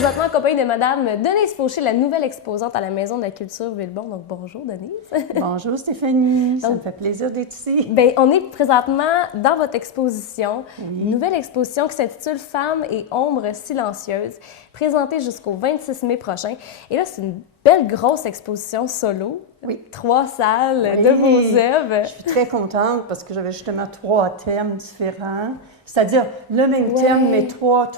présentement en compagnie de Madame Denise Fauché, la nouvelle exposante à la Maison de la Culture Villebon. Donc, bonjour Denise. Bonjour Stéphanie, ça me fait plaisir d'être ici. Bien, on est présentement dans votre exposition, Oui. une nouvelle exposition qui s'intitule Femmes et ombres silencieuses, présentée jusqu'au 26 mai prochain. Et là, c'est une belle grosse exposition solo. Oui. 3 salles Oui. de vos œuvres. Je suis très contente parce que j'avais justement 3 thèmes différents. C'est-à-dire le même thème, mais trois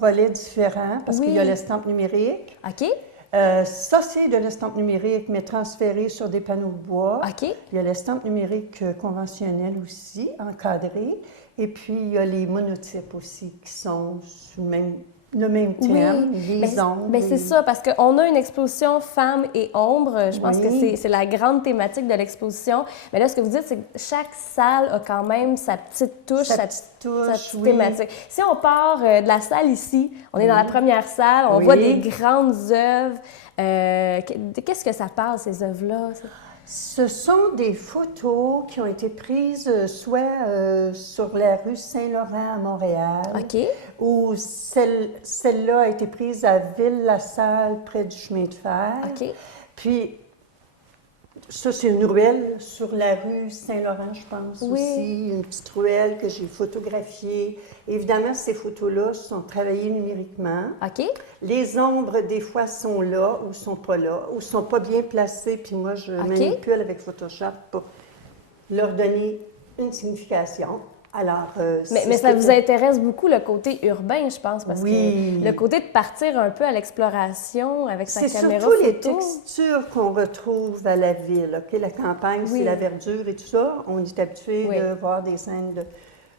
volets différents parce qu'il y a l'estampe numérique. OK. Ça, c'est de l'estampe numérique, mais transférée sur des panneaux de bois. OK. Il y a l'estampe numérique conventionnelle aussi, encadrée. Et puis, il y a les monotypes aussi qui sont sur le même thème, les ombres. Bien, c'est ça, parce qu'on a une exposition Femmes et ombres. Je pense que c'est la grande thématique de l'exposition. Mais là, ce que vous dites, c'est que chaque salle a quand même sa petite touche, sa petite thématique. Si on part de la salle ici, on est dans la première salle, on voit des grandes œuvres. Qu'est-ce que ça parle, ces œuvres-là? Ce sont des photos qui ont été prises soit sur la rue Saint-Laurent à Montréal, OK. ou celle-là a été prise à Ville-la-Salle, près du chemin de fer. OK. Puis, ça, c'est une ruelle sur la rue Saint-Laurent, je pense, aussi. Une petite ruelle que j'ai photographiée. Évidemment, ces photos-là sont travaillées numériquement. OK. Les ombres, des fois, sont là ou sont pas là, ou sont pas bien placées, puis moi, je manipule avec Photoshop pour leur donner une signification. Alors, mais ça vous intéresse beaucoup, le côté urbain, je pense, parce que le côté de partir un peu à l'exploration avec sa caméra photo. C'est surtout les textures qu'on retrouve à la ville. OK? La campagne, c'est la verdure et tout ça. On est habitué de voir des scènes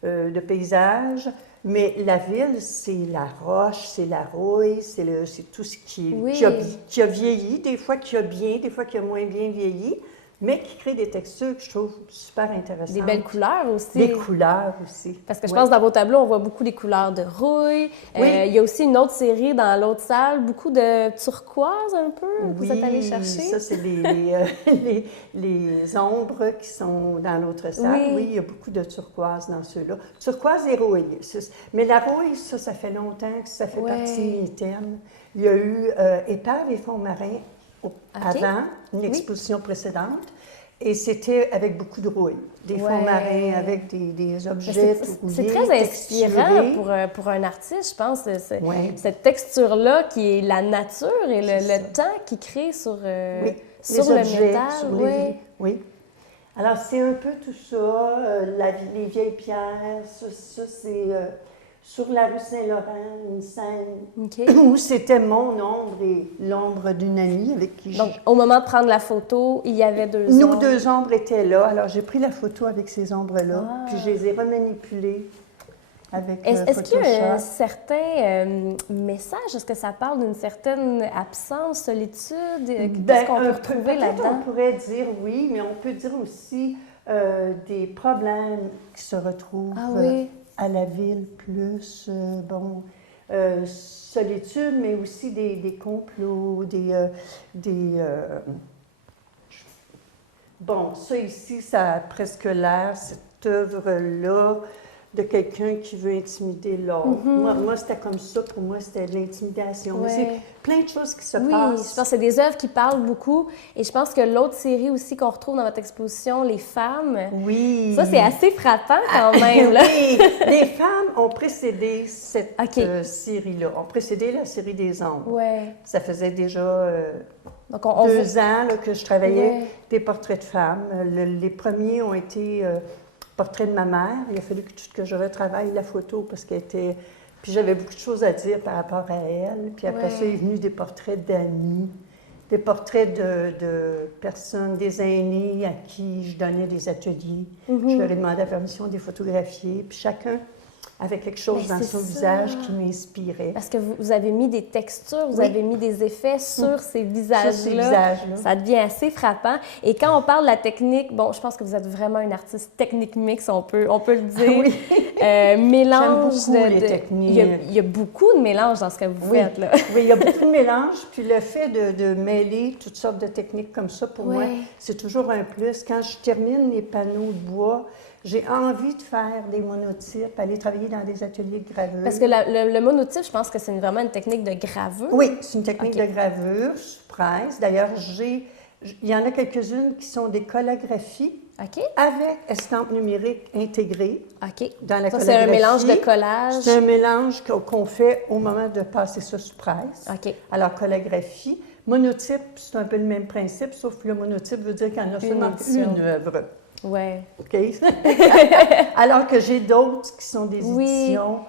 de paysages. Mais la ville, c'est la roche, c'est la rouille, c'est tout ce qui a vieilli, des fois qui a bien, des fois qui a moins bien vieilli, mais qui crée des textures que je trouve super intéressantes. Des belles couleurs aussi. Des couleurs aussi. Parce que je pense que dans vos tableaux, on voit beaucoup les couleurs de rouille. Il y a aussi une autre série dans l'autre salle, beaucoup de turquoise un peu, que vous êtes allé chercher. Ça, c'est les ombres qui sont dans l'autre salle. Oui, il y a beaucoup de turquoise dans ceux-là. Turquoise et rouille. Mais la rouille, ça fait longtemps que ça fait partie de mes thèmes. Il y a eu Épave et fonds marins avant, une exposition précédente, et c'était avec beaucoup de rouille, des fonds marins avec des objets C'est très inspirant pour un artiste, je pense, cette texture-là qui est la nature et le temps qui crée sur le métal. Oui. Alors, c'est un peu tout ça, les vieilles pierres, ça c'est... sur la rue Saint-Laurent, une scène où c'était mon ombre et l'ombre d'une amie avec qui Donc, au moment de prendre la photo, il y avait deux ombres. Nos 2 ombres étaient là. Alors, j'ai pris la photo avec ces ombres-là, puis je les ai remanipulées avec Photoshop. Est-ce qu'il y a un certain message? Est-ce que ça parle d'une certaine absence, solitude? Qu'est-ce qu'on peut retrouver là-dedans? On pourrait dire oui, mais on peut dire aussi des problèmes qui se retrouvent... à la ville, plus, solitude, mais aussi des complots, Bon, ça ici, ça a presque l'air, cette œuvre-là, de quelqu'un qui veut intimider l'autre. Moi, c'était comme ça. Pour moi, c'était de l'intimidation. Mais c'est plein de choses qui se passent. Oui, je pense que c'est des œuvres qui parlent beaucoup. Et je pense que l'autre série aussi qu'on retrouve dans votre exposition, Les femmes, ça, c'est assez frappant quand même. Là. Oui, les femmes ont précédé cette série-là, ont précédé la série des ombres. Ça faisait déjà... Donc 2 ans là, que je travaillais des portraits de femmes. Les premiers ont été portraits de ma mère. Il a fallu que je retravaille la photo parce qu'elle était... Puis j'avais beaucoup de choses à dire par rapport à elle. Puis après ça, il est venu des portraits d'amis, des portraits de personnes, des aînés à qui je donnais des ateliers. Je leur ai demandé la permission de les photographier. Puis chacun avait quelque chose dans son visage qui m'inspirait. Parce que vous avez mis des textures, vous avez mis des effets sur ces visages-là. Ça devient assez frappant. Et quand on parle de la technique, bon, je pense que vous êtes vraiment une artiste technique mix, on peut le dire. Mélange J'aime beaucoup les techniques. Il y a beaucoup de mélange dans ce que vous faites, là. Oui, il y a beaucoup de mélange. Puis le fait de mêler toutes sortes de techniques comme ça, pour moi, c'est toujours un plus. Quand je termine les panneaux de bois, j'ai envie de faire des monotypes, aller travailler dans des ateliers de gravure. Parce que le monotype, je pense que c'est vraiment une technique de gravure. Oui, c'est une technique de gravure sous presse. D'ailleurs, il y en a quelques-unes qui sont des collographies avec estampes numériques intégrées dans la collagraphie. C'est un mélange de collage? C'est un mélange qu'on fait au moment de passer ça sous presse. Alors, collagraphie. Monotype, c'est un peu le même principe, sauf que le monotype veut dire qu'il y en a seulement une œuvre. Oui. OK? Alors que j'ai d'autres qui sont des éditions.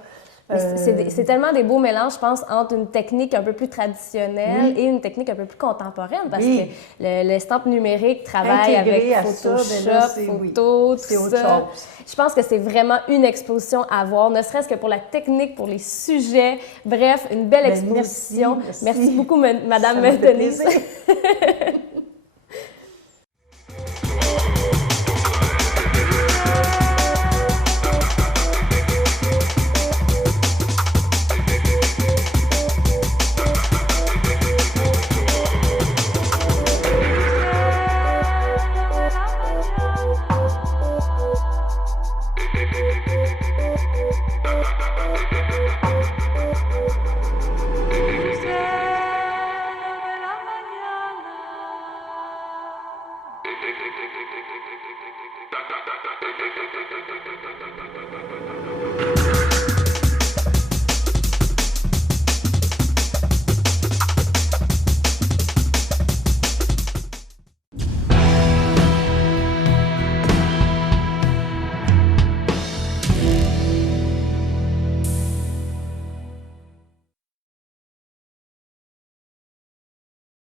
C'est tellement des beaux mélanges, je pense, entre une technique un peu plus traditionnelle et une technique un peu plus contemporaine, parce que l'estampe numérique travaille avec Photoshop, photo, tout ça. Je pense que c'est vraiment une exposition à voir, ne serait-ce que pour la technique, pour les sujets. Bref, une belle exposition. Merci beaucoup, Madame Denise.